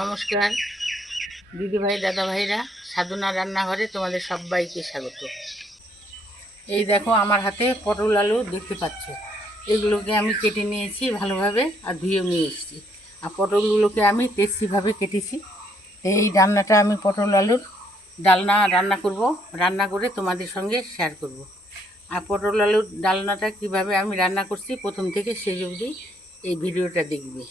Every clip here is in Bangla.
নমস্কার দিদিভাই দাদাভাইরা, সাধনা রান্নাঘরে তোমাদের সবাইকে স্বাগত। এই দেখো আমার হাতে পটল আলু দেখতে পাচ্ছ, এগুলোকে আমি কেটে নিয়েছি ভালোভাবে আর ধুয়ে নিয়ে এসেছি। আর পটলগুলোকে আমি টেস্টিভাবে কেটেছি। এই রান্নাটা আমি পটল আলুর ডালনা রান্না করব, রান্না করে তোমাদের সঙ্গে শেয়ার করব। আর পটল আলুর ডালনাটা কিভাবে আমি রান্না করছি প্রথম থেকে শেষ অবধি এই ভিডিওটা দেখবে।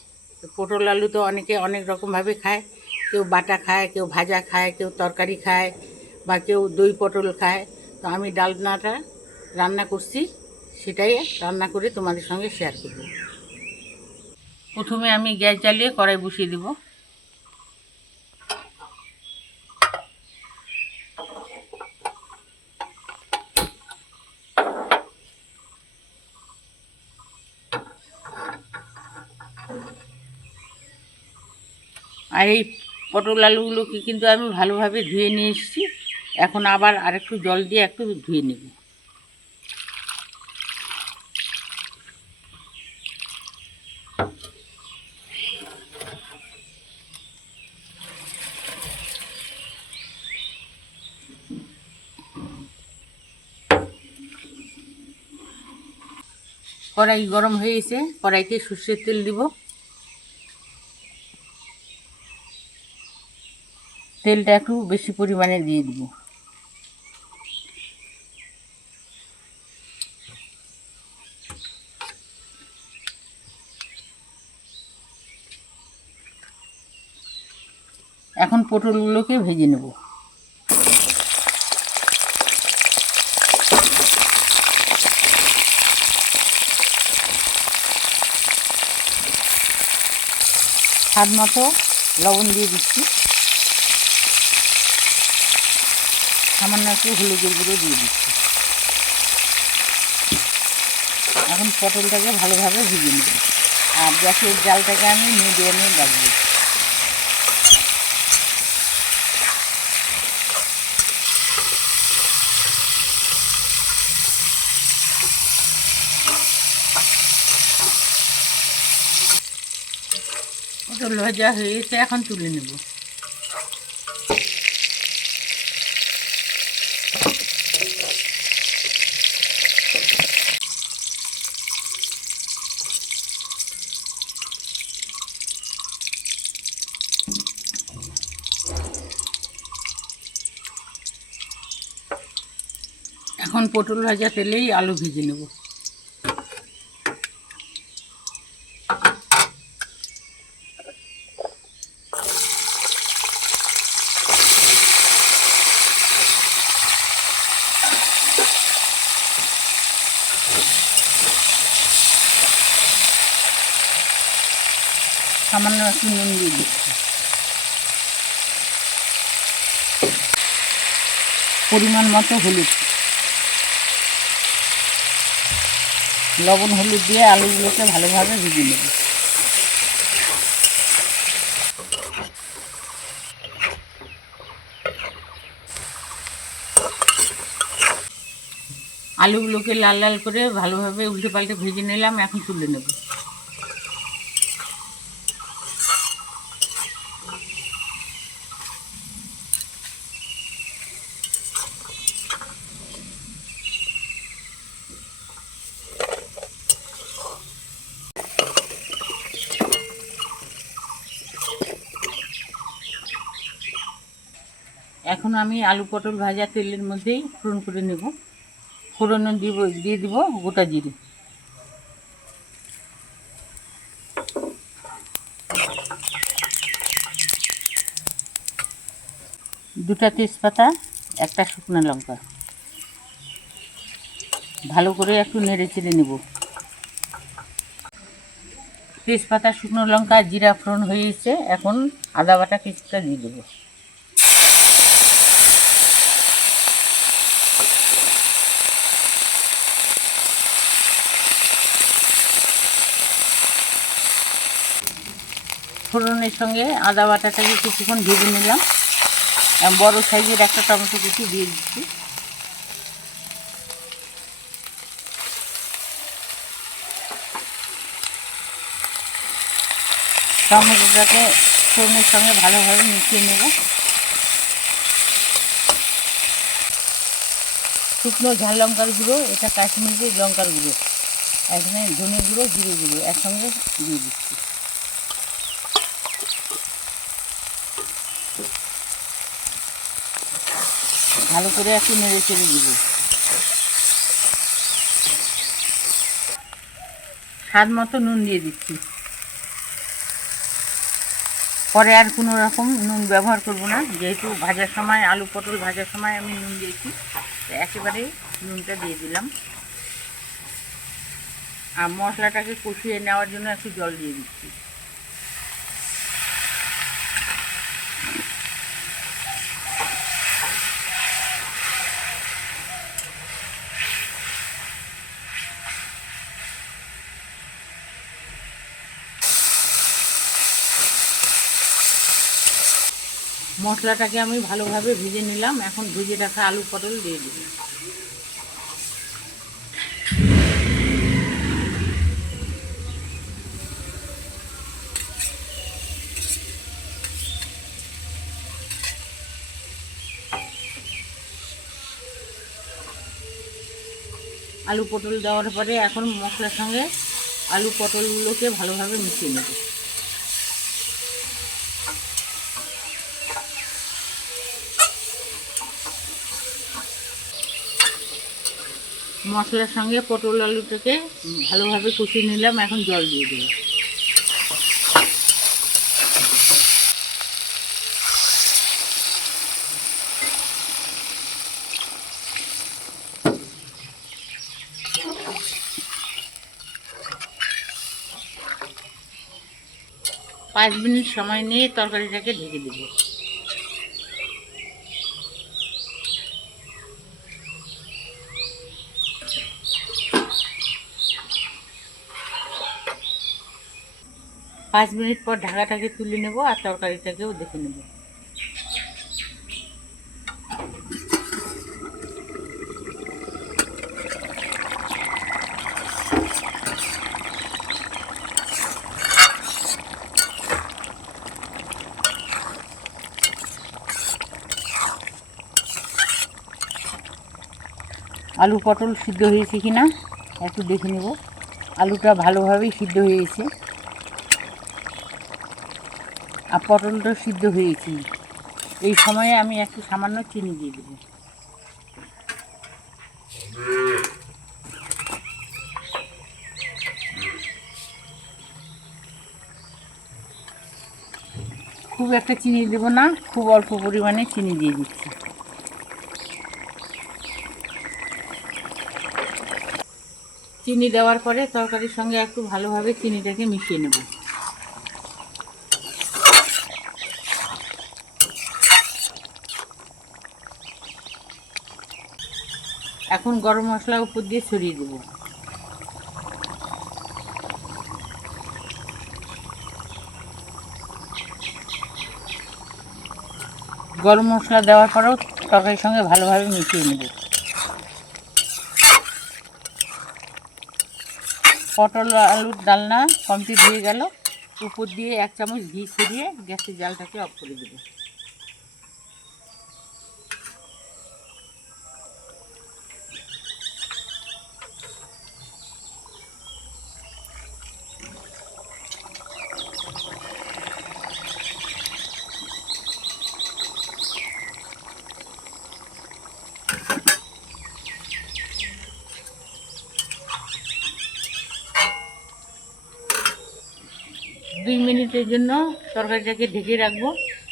পটল আলু তো অনেকে অনেক রকমভাবে খায়, কেউ বাটা খায়, কেউ ভাজা খায়, কেউ তরকারি খায়, বা কেউ দই পটল খায়। তো আমি ডালনাটা রান্না করছি, সেটাই রান্না করে তোমাদের সঙ্গে শেয়ার করব। প্রথমে আমি গ্যাস জ্বালিয়ে কড়াই বসিয়ে দেব। আর এই পটল আলুগুলোকে কিন্তু আমি ভালোভাবে ধুয়ে নিয়ে এসেছি। এখন আবার আরেকটু জল দিয়ে একটু ধুয়ে নেব। কড়াই গরম হয়ে গেছে, কড়াইতে সর্ষের তেল দিব। তেলটা একটু বেশি পরিমাণে দিয়ে দিব। এখন পটলগুলোকে ভেজে নেব। স্বাদ মতো লবণ দিয়ে দিচ্ছি, সামান্য একটু হলুদের গুঁড়ো দিয়ে দিচ্ছি। এখন পটলটাকে ভালোভাবে ভেজে নেব, আর গ্যাসের জালটাকে আমি মিডিয়ামে রাখবো। পটল ভাজা হয়ে গেছে, এখন তুলে নেব। এখন পটল ভাজা তেলেই আলু ভেজে নেব। সামান্য একটু নুন দিয়ে দিচ্ছি, পরিমাণ মতো হলুদ, লবণ হলুদ দিয়ে আলুগুলোকে ভালোভাবে ভেজে নেব। আলুগুলোকে লাল লাল করে ভালোভাবে উল্টে পাল্টে ভেজে নিলাম, এখন তুলে নেব। এখন আমি আলু পটল ভাজা তেলের মধ্যেই ফোড়ন করে নেব। ফোড়ন দিয়ে দিব গোটা জিরে, দুটা তেজপাতা, একটা শুকনো লঙ্কা, ভালো করে একটু নেড়ে চেড়ে নেব। তেজপাতা শুকনো লঙ্কা জিরা ফোড়ন হয়ে গেছে, এখন আদা বাটা কিছুটা দিয়ে দেবো। ফোড়নের সঙ্গে আদা বাটাটাকে কিছুক্ষণ ভেজে নিলাম। বড় সাইজের একটা টমেটো কুচি দিয়ে দিচ্ছি। টমেটোটাকে ফোড়নের সঙ্গে ভালোভাবে মিশিয়ে নেব। শুকনো ঝাল লঙ্কার গুঁড়ো, এটা কাশ্মীরি লঙ্কার গুঁড়ো, এখানে ধনে গুঁড়ো, জিরে গুঁড়ো একসঙ্গে দিয়ে দিচ্ছি। ভালো করে একটু নেড়ে চেড়ে দিব। স্বাদ মতো নুন দিয়ে দিচ্ছি। পরে আর কোনো রকম নুন ব্যবহার করব না, যেহেতু ভাজার সময় আলু পটল ভাজার সময় আমি নুন দিয়েছি, একেবারেই নুনটা দিয়ে দিলাম। আর মশলাটাকে কষিয়ে নেওয়ার জন্য একটু জল দিয়ে দিচ্ছি। মশলাটাকে আমি ভালোভাবে ভেজে নিলাম। এখন ভেজে রাখা আলু পটল দিয়ে দিই। আলু পটল দেওয়ার পরে এখন মশলার সঙ্গে আলু পটলগুলোকে ভালোভাবে মিশিয়ে নেব। মশলার সঙ্গে পটল আলুটাকে ভালোভাবে কষিয়ে নিলাম। এখন জল দিয়ে দেব। পাঁচ মিনিট সময় নিয়ে তরকারিটাকে ঢেকে দেব। পাঁচ মিনিট পর ঢাকাটাকে তুলে নেব আর তরকারিটাকেও দেখে নেব। আলু পটল সিদ্ধ হয়েছে কি না একটু দেখে নেব। আলুটা ভালোভাবেই সিদ্ধ হয়েছে আর পটলটা সিদ্ধ হয়েছে। এই সময়ে আমি একটু সামান্য চিনি দিয়ে দেব। খুব একটা চিনি দেব না, খুব অল্প পরিমাণে চিনি দিয়ে দিচ্ছি। চিনি দেওয়ার পরে তরকারির সঙ্গে একটু ভালোভাবে চিনিটাকে মিশিয়ে নেব। এখন গরম মশলা উপর দিয়ে ছড়িয়ে দেব। গরম মশলা দেওয়ার পরেও তরকারির সঙ্গে ভালোভাবে মিশিয়ে নেব। পটল আলুর ডালনা কমপ্লিট হয়ে গেল। উপর দিয়ে 1 চামচ ঘি ছড়িয়ে গ্যাসের জালটাকে অফ করে দেব। দুই মিনিটের জন্য তরকারিটাকে ঢেকে রাখবো।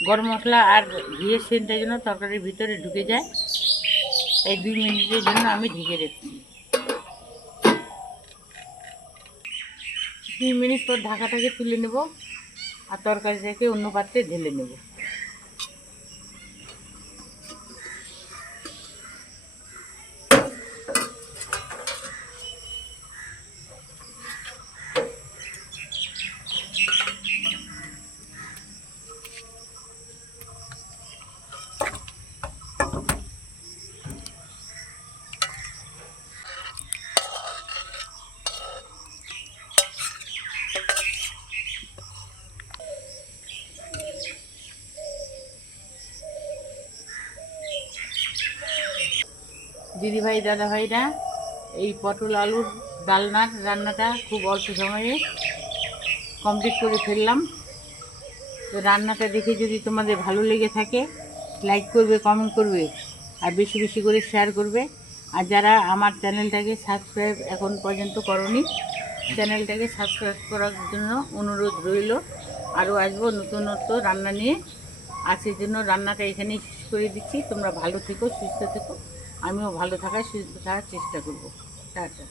গরম মশলা আর ঘিয়ের সেন্টটার জন্য তরকারির ভিতরে ঢুকে যায়, এই 2 মিনিটের জন্য আমি ঢেকে রাখছি। 2 মিনিট পর ঢাকাটাকে তুলে নেব আর তরকারিটাকে অন্য পাত্রে ঢেলে নেব। দিদিভাই দাদাভাইরা, এই পটল আলুর ডালনার রান্নাটা খুব অল্প সময়ে কমপ্লিট করে ফেললাম। তো রান্নাটা দেখে যদি তোমাদের ভালো লেগে থাকে, লাইক করবে, কমেন্ট করবে, আর বেশি বেশি করে শেয়ার করবে। আর যারা আমার চ্যানেলটাকে সাবস্ক্রাইব এখন পর্যন্ত করনি, চ্যানেলটাকে সাবস্ক্রাইব করার জন্য অনুরোধ রইল। আরও আসবো নতুনত্ব রান্না নিয়ে। আর সেই জন্য রান্নাটা এখানেই শেষ করে দিচ্ছি। তোমরা ভালো থেকো, সুস্থ থেকো, আমিও ভালো থাকার সুস্থ থাকার চেষ্টা করব। টাটা।